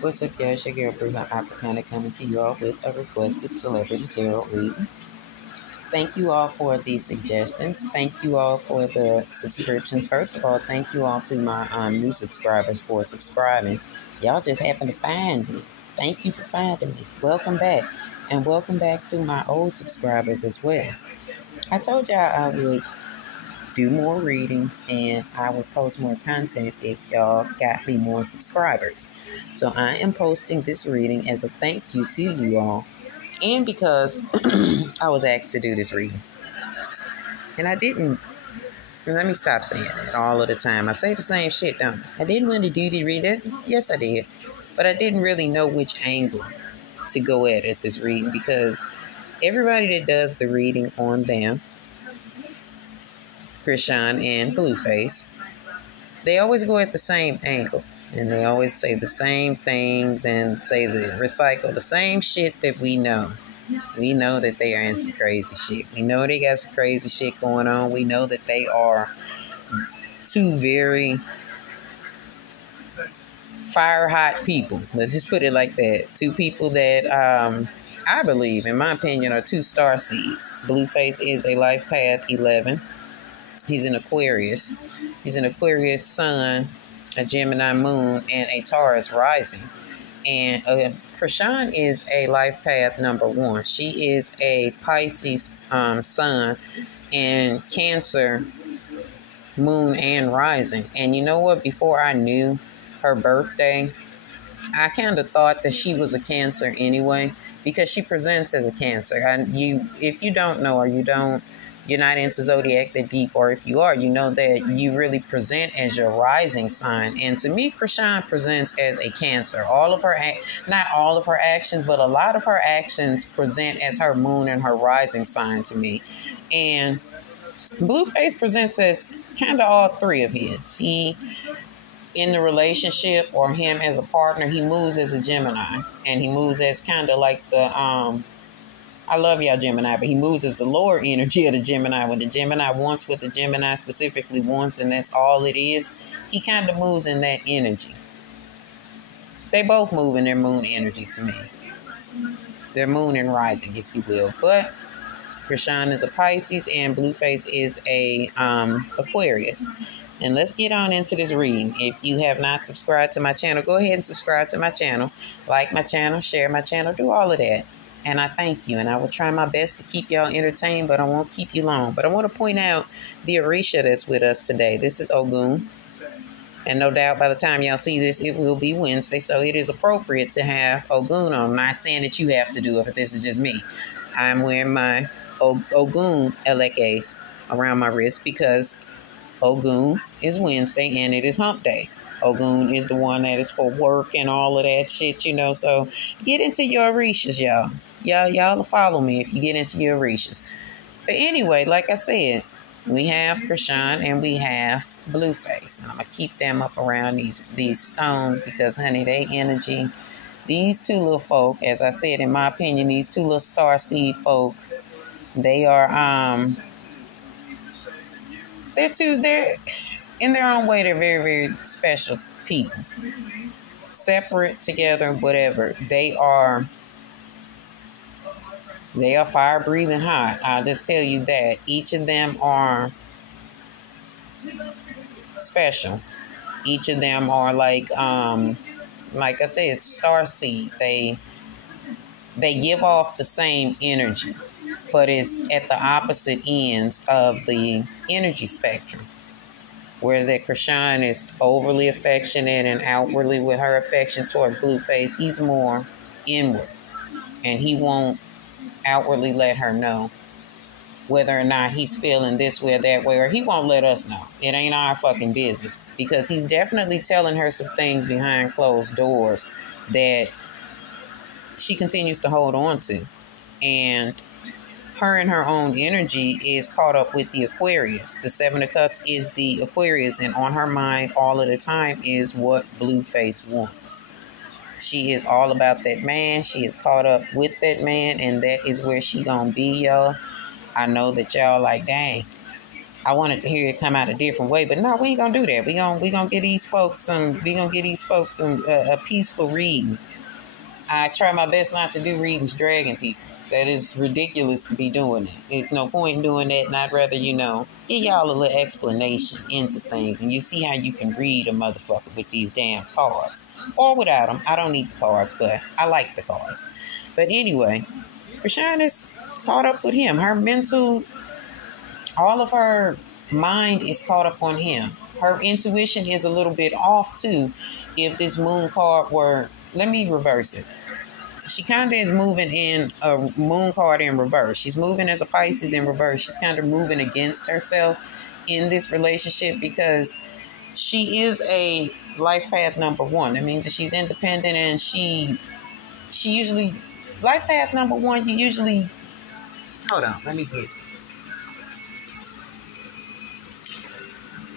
What's up, guys? Your girl, Blueface Africana, coming to you all with a requested celebrity tarot reading. Thank you all for the suggestions. Thank you all for the subscriptions. First of all, thank you all to my new subscribers for subscribing. Y'all just happened to find me. Thank you for finding me. Welcome back. And welcome back to my old subscribers as well. I told y'all I would do more readings and I would post more content if y'all got me more subscribers. So I am posting this reading as a thank you to you all, and because I was asked to do this reading. And I didn't, let me stop saying it all of the time. I say the same shit, don't I? I didn't want to do the reading. Yes, I did. But I didn't really know which angle to go at this reading, because everybody that does the reading on them, Chrisean and Blueface, they always go at the same angle. And they always say the same things and recycle the same shit that we know. We know that they are in some crazy shit. We know they got some crazy shit going on. We know that they are two very fire hot people. Let's just put it like that. Two people that I believe, in my opinion, are two star seeds. Blueface is a life path 11. He's an Aquarius. He's an Aquarius sun, a Gemini moon, and a Taurus rising. And Chrisean is a life path number 1. She is a Pisces sun and Cancer moon and rising. And you know what? Before I knew her birthday, I kind of thought that she was a Cancer anyway, because she presents as a Cancer. If you don't know, or you're not into zodiac that deep, or if you are, you know that you really present as your rising sign. And to me, Chrisean presents as a Cancer. Not all of her actions, but a lot of her actions present as her moon and her rising sign to me. And Blueface presents as kind of all three of his. He, in the relationship, or him as a partner, he moves as a Gemini, and he moves as kind of like the I love y'all Gemini, but he moves as the lower energy of the Gemini. When the Gemini wants what the Gemini specifically wants, and that's all it is, he kind of moves in that energy. They both move in their moon energy to me. Their moon and rising, if you will. But Chrisean is a Pisces and Blueface is a Aquarius. And let's get on into this reading. If you have not subscribed to my channel, go ahead and subscribe to my channel. Like my channel, share my channel, do all of that. And I thank you. And I will try my best to keep y'all entertained, but I won't keep you long. But I want to point out the Orisha that's with us today. This is Ogun. And no doubt by the time y'all see this, it will be Wednesday. So it is appropriate to have Ogun on. I'm not saying that you have to do it, but this is just me. I'm wearing my Ogun LKs around my wrist because Ogun is Wednesday and it is hump day. Ogun is the one that is for work and all of that shit, you know. So get into your Orishas, y'all. Y'all will follow me if you get into your Orishas. But anyway, like I said, we have Chrisean and we have Blueface. And I'm going to keep them up around these stones because, honey, they energy. These two little folk, as I said, in my opinion, these two little star seed folk, they are, they're in their own way, they're very, very special people. Separate, together, whatever. They are fire breathing hot. I'll just tell you that. Each of them are special. Each of them are like I said, star seed. They give off the same energy, but it's at the opposite ends of the energy spectrum. Whereas that Chrisean is overly affectionate and outwardly with her affections towards Blueface, he's more inward. And he won't outwardly let her know whether or not he's feeling this way or that way, or he won't let us know. It ain't our fucking business, because he's definitely telling her some things behind closed doors that she continues to hold on to. And her and her own energy is caught up with the Aquarius. The Seven of Cups is the Aquarius, and on her mind all of the time is what Blueface wants. She is all about that man. She is caught up with that man, and that is where she gonna be, y'all. I know that y'all like, dang, I wanted to hear it come out a different way, but no, we ain't gonna do that. We gonna get these folks a peaceful reading. I try my best not to do readings dragging people. That is ridiculous to be doing it. There's no point in doing that, and I'd rather, give y'all a little explanation into things, and you see how you can read a motherfucker with these damn cards. Or without them. I don't need the cards, but I like the cards. But anyway, Chrisean is caught up with him. Her mental, all of her mind is caught up on him. Her intuition is a little bit off, too. If this moon card were, let me reverse it. She kind of is moving in a moon card in reverse. She's moving as a Pisces in reverse. She's kind of moving against herself in this relationship because she is a life path number one. That means that she's independent, and she usually, life path number one, you usually, hold on, let me get,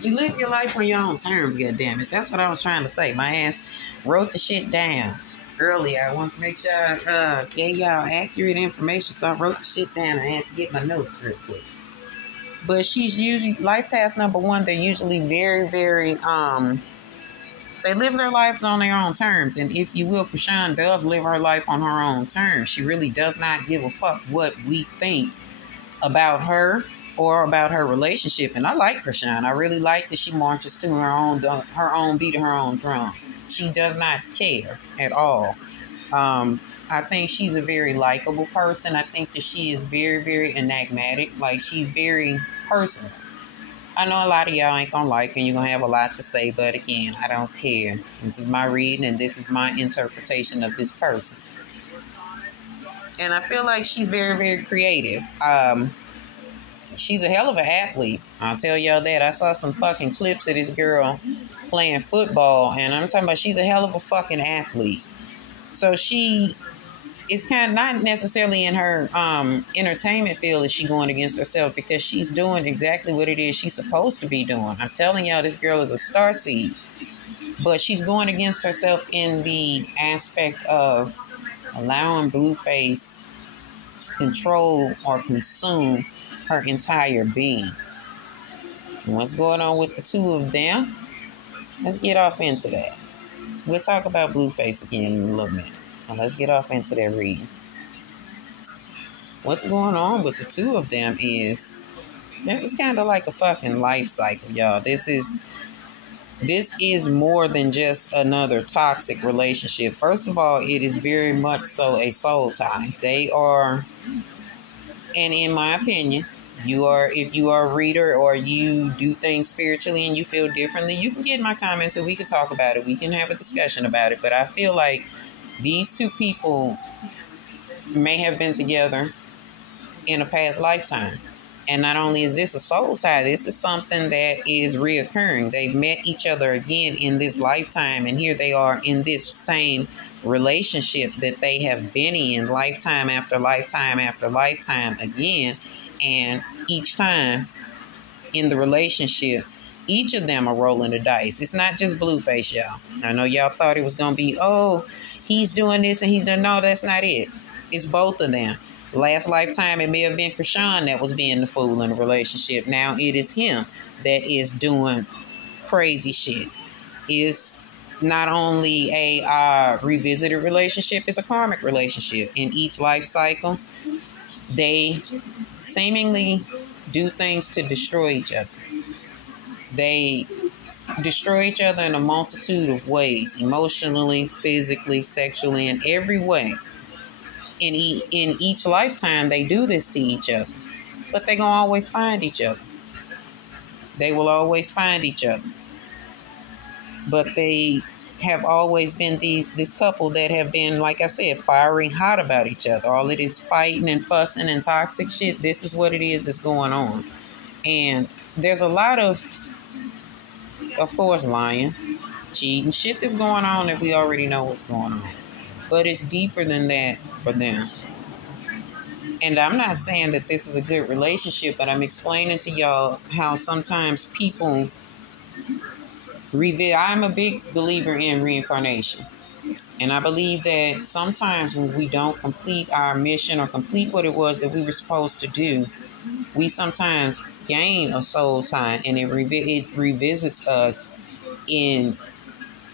you live your life on your own terms, goddammit. That's what I was trying to say. My ass wrote the shit down earlier. I want to make sure I gave y'all accurate information, so I wrote the shit down. I had to get my notes real quick. But she's usually, life path number one, they're usually very, very, they live their lives on their own terms. And if you will, Chrisean does live her life on her own terms. She really does not give a fuck what we think about her or about her relationship. And I like Chrisean. I really like that she marches to her own beat of her own drum. She does not care at all. I think she's a very likable person. I think that she is very, very enigmatic. Like, she's very personal. I know a lot of y'all ain't gonna like her and you're gonna have a lot to say, but again, I don't care. This is my reading and this is my interpretation of this person. And I feel like she's very, very creative. She's a hell of an athlete. I'll tell y'all that. I saw some fucking clips of this girl playing football, and I'm talking about she's a hell of a fucking athlete. So she is kind of not necessarily in her entertainment field is she going against herself, because she's doing exactly what it is she's supposed to be doing. I'm telling y'all, this girl is a starseed, but she's going against herself in the aspect of allowing Blueface to control or consume her entire being. And what's going on with the two of them? Let's get off into that. We'll talk about Blueface again in a little minute. Now let's get off into that reading. What's going on with the two of them is, this is kind of like a fucking life cycle, y'all. This is more than just another toxic relationship. First of all, it is very much so a soul tie. They are, and in my opinion, if you are a reader or you do things spiritually and you feel differently, you can get in my comments and we can talk about it. We can have a discussion about it. But I feel like these two people may have been together in a past lifetime. And not only is this a soul tie, this is something that is reoccurring. They've met each other again in this lifetime, and here they are in this same relationship that they have been in lifetime after lifetime after lifetime again. And each time in the relationship, each of them are rolling the dice. It's not just Blueface, y'all. I know y'all thought it was going to be, oh, he's doing this and he's doing, no, that's not it. It's both of them. Last lifetime, it may have been Chrisean that was being the fool in the relationship. Now it is him that is doing crazy shit. It's not only a revisited relationship, it's a karmic relationship. In each life cycle, they seemingly do things to destroy each other. They destroy each other in a multitude of ways, emotionally, physically, sexually, in every way. In each lifetime, they do this to each other. But they're going to always find each other. They will always find each other. But they have always been this couple that have been, like I said, fiery hot about each other. All it is fighting and fussing and toxic shit. This is what it is that's going on. And there's a lot of course, lying, cheating, shit that's going on that we already know what's going on. But it's deeper than that for them. And I'm not saying that this is a good relationship, but I'm explaining to y'all how sometimes people I'm a big believer in reincarnation. And I believe that sometimes when we don't complete our mission or complete what it was that we were supposed to do, we sometimes gain a soul time, and it revisits us in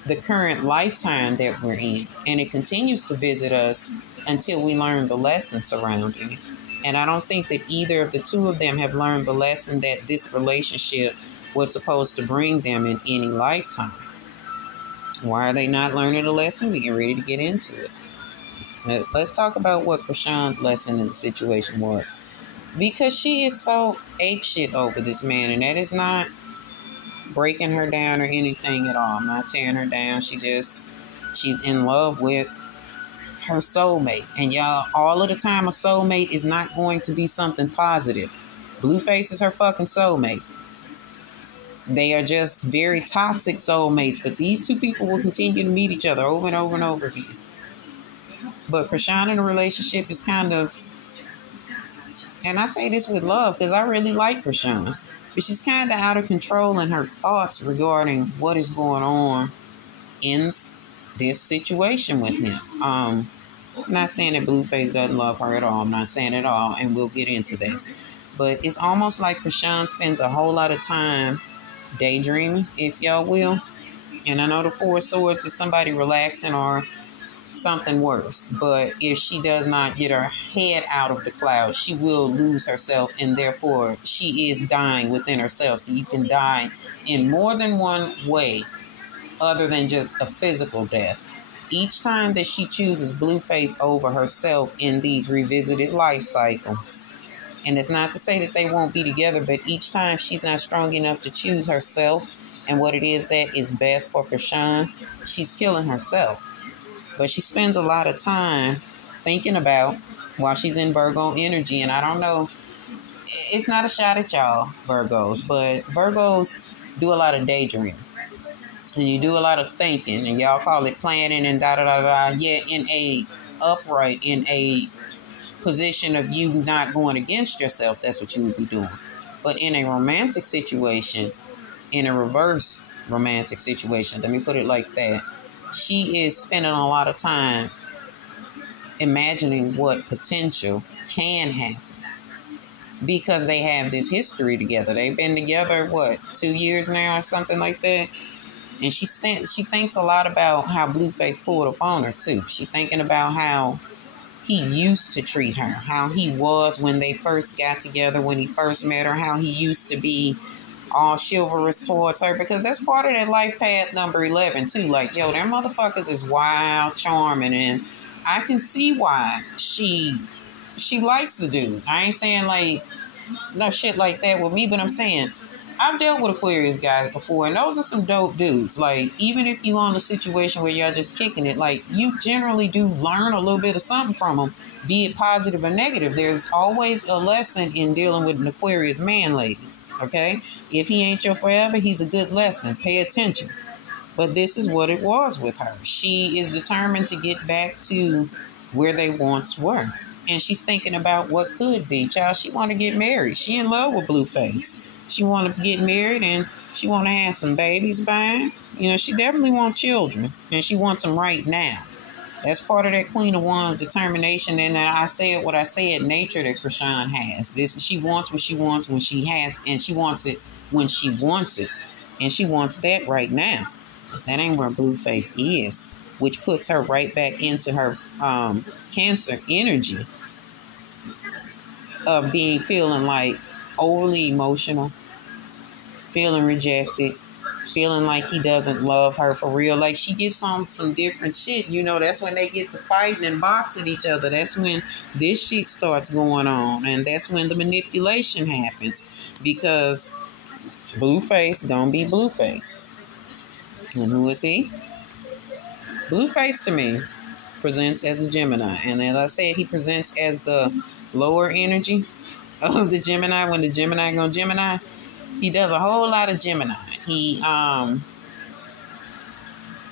the current lifetime that we're in. And it continues to visit us until we learn the lesson surrounding it. And I don't think that either of the two of them have learned the lesson that this relationship was supposed to bring them in any lifetime. Why are they not learning the lesson? We get ready to get into it. Now, let's talk about what Chrisean's lesson in the situation was. Because she is so apeshit over this man, and that is not breaking her down or anything at all. I'm not tearing her down. She's in love with her soulmate. And y'all, all of the time, a soulmate is not going to be something positive. Blueface is her fucking soulmate. They are just very toxic soulmates, but these two people will continue to meet each other over and over and over again. But Chrisean in a relationship is kind of, and I say this with love because I really like Chrisean, but she's kind of out of control in her thoughts regarding what is going on in this situation with him. I'm not saying that Blueface doesn't love her at all. I'm not saying at all, and we'll get into that. But it's almost like Chrisean spends a whole lot of time daydreaming, if y'all will. And I know the Four of Swords is somebody relaxing or something worse. But if she does not get her head out of the clouds, she will lose herself, and therefore she is dying within herself. So you can die in more than one way other than just a physical death. Each time that she chooses Blueface over herself in these revisited life cycles, and it's not to say that they won't be together, but each time she's not strong enough to choose herself and what it is that is best for Chrisean, she's killing herself. But she spends a lot of time thinking about, while she's in Virgo energy, and I don't know, it's not a shot at y'all, Virgos, but Virgos do a lot of daydreaming. And you do a lot of thinking, and y'all call it planning and da-da-da-da, yet in a position of you not going against yourself, that's what you would be doing. But in a romantic situation, in a reverse romantic situation, let me put it like that, she is spending a lot of time imagining what potential can happen. Because they have this history together. They've been together, 2 years now or something like that? And she thinks a lot about how Blueface pulled up on her, too. She's thinking about how he used to treat her, how he was when they first got together, when he first met her, how he used to be all chivalrous towards her, because that's part of that life path number 11, too. Like, yo, them motherfuckers is wild, charming, and I can see why she likes the dude. I ain't saying, like, no shit like that with me, but I'm saying I've dealt with Aquarius guys before, and those are some dope dudes. Like, even if you on a situation where y'all just kicking it, like, you generally do learn a little bit of something from them, be it positive or negative. There's always a lesson in dealing with an Aquarius man, ladies, okay? If he ain't your forever, he's a good lesson. Pay attention. But this is what it was with her. She is determined to get back to where they once were. And she's thinking about what could be. Child, she want to get married. She in love with Blueface. She want to get married, and she want to have some babies by him. You know, she definitely wants children, and she wants them right now. That's part of that Queen of Wands determination, and I said what I said, nature that Chrisean has. She wants what she wants when she has, and she wants it when she wants it. And she wants that right now. But that ain't where Blueface is, which puts her right back into her Cancer energy of feeling like overly emotional, feeling rejected, feeling like he doesn't love her for real. Like, she gets on some different shit. You know, that's when they get to fighting and boxing each other. That's when this shit starts going on. And that's when the manipulation happens. Because Blueface gonna be Blueface. And who is he? Blueface to me presents as a Gemini. And as I said, he presents as the lower energy of the Gemini. When the Gemini go Gemini, he does a whole lot of Gemini. He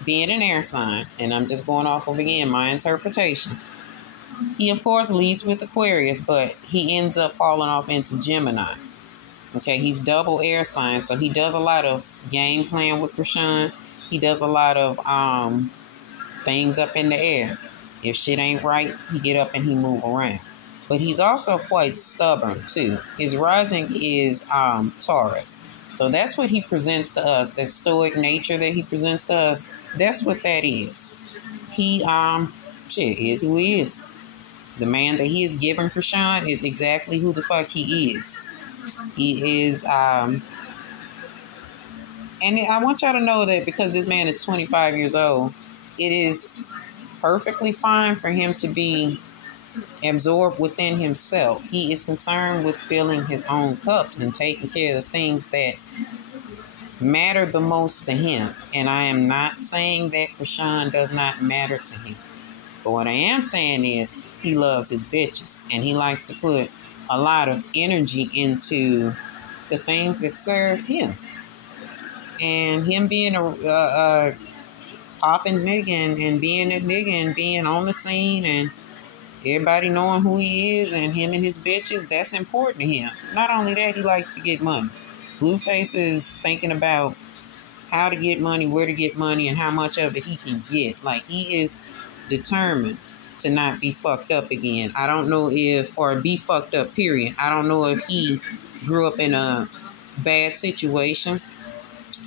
being an air sign, and I'm just going off of, again, my interpretation, He, of course, leads with Aquarius, but he ends up falling off into Gemini. Okay, he's double air sign, so he does a lot of game playing with Chrisean. He does a lot of things up in the air. If shit ain't right, he get up and he move around. But he's also quite stubborn too. His rising is Taurus. So that's what he presents to us. That stoic nature that he presents to us, that's what that is. He is who he is. The man that he is giving Chrisean is exactly who the fuck he is. He is and I want y'all to know that because this man is 25 years old, it is perfectly fine for him to be absorbed within himself. He is concerned with filling his own cups and taking care of the things that matter the most to him. And I am not saying that Chrisean does not matter to him. But what I am saying is he loves his bitches and he likes to put a lot of energy into the things that serve him. And him being a popping nigga and being a nigga and being on the scene and everybody knowing who he is and him and his bitches, that's important to him. Not only that, he likes to get money. Blueface is thinking about how to get money, where to get money, and how much of it he can get. Like, he is determined to not be fucked up again. I don't know if, or be fucked up, period. I don't know if he grew up in a bad situation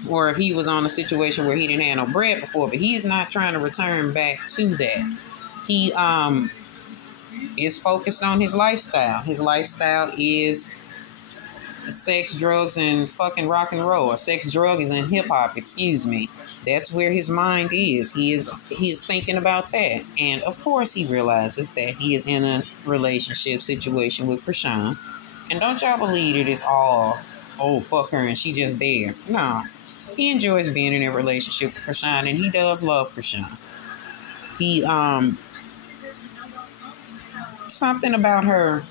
or if he was on a situation where he didn't have no bread before, but he is not trying to return back to that. He is focused on his lifestyle. His lifestyle is sex, drugs, and fucking rock and roll, or sex, drugs, and hip hop, excuse me. That's where his mind is. He is thinking about that. And of course he realizes that he is in a relationship situation with Chrisean. And don't y'all believe that it's all, oh, fuck her and she just there. No. He enjoys being in a relationship with Chrisean, and he does love Chrisean. He, something about her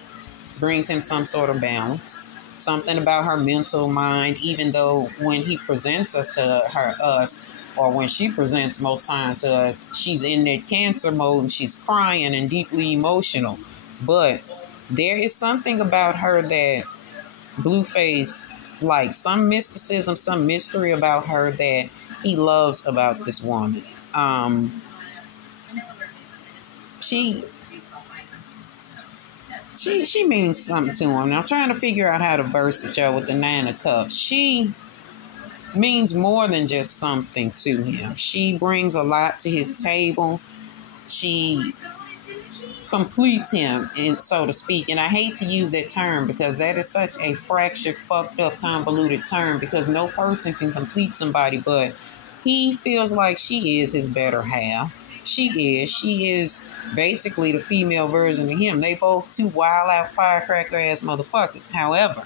brings him some sort of balance. Something about her mental mind, even though when he presents us, or when she presents most time to us, she's in that Cancer mode and she's crying and deeply emotional. But there is something about her that Blueface, like some mysticism, some mystery about her that he loves about this woman. She means something to him. Now, I'm trying to figure out how to verse it, y'all, with the 9 of Cups. She means more than just something to him. She brings a lot to his table. She completes him, and so to speak. And I hate to use that term because that is such a fractured, fucked up, convoluted term, because no person can complete somebody, but he feels like she is his better half. She is basically the female version of him. They both two wild out firecracker ass motherfuckers. However,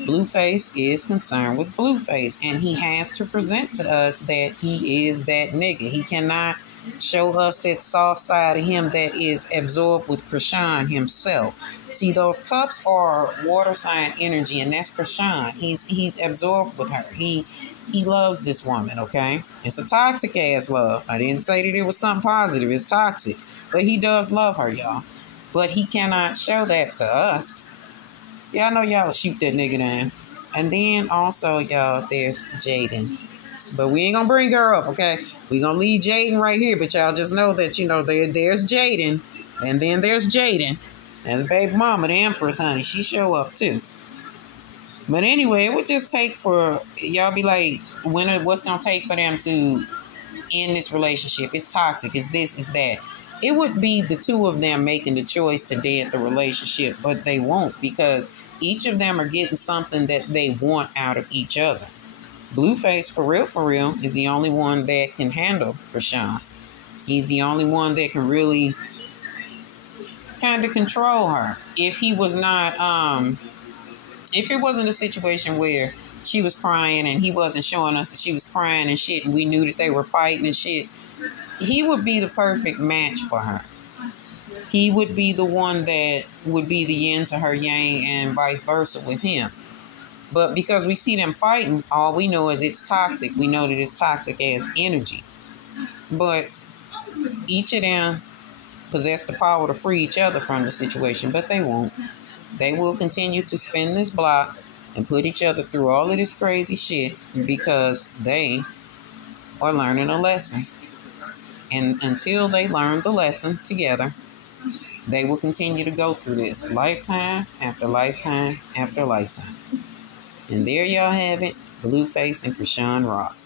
Blueface is concerned with Blueface, and he has to present to us that he is that nigga. He cannot show us that soft side of him that is absorbed with Chrisean himself. See, those cups are water sign energy, and that's Chrisean. He's absorbed with her. He loves this woman, okay? It's a toxic ass love. I didn't say that it was something positive. It's toxic. But he does love her, y'all. But he cannot show that to us. Y'all know y'all will shoot that nigga down. And then also, y'all, there's Jaden. But we ain't gonna bring her up, okay? We gonna leave Jaden right here. But y'all just know that, you know, there's Jaden. And then there's Jaden. That's baby mama, the Empress, honey. She show up too. But anyway, it would just take for y'all be like, what's gonna take for them to end this relationship? It's toxic. It's this. It's that. It would be the two of them making the choice to dead the relationship, but they won't, because each of them are getting something that they want out of each other. Blueface, for real, is the only one that can handle Chrisean. He's the only one that can really kind of control her. If he was not, if it wasn't a situation where she was crying and he wasn't showing us that she was crying and shit, and we knew that they were fighting and shit, he would be the perfect match for her. He would be the one that would be the yin to her yang and vice versa with him. But because we see them fighting, all we know is it's toxic. We know that it's toxic as energy. But each of them, possess the power to free each other from the situation, but they won't. They will continue to spin this block and put each other through all of this crazy shit because they are learning a lesson. And until they learn the lesson together, they will continue to go through this lifetime after lifetime after lifetime. And there y'all have it, Blueface and Chrisean rock.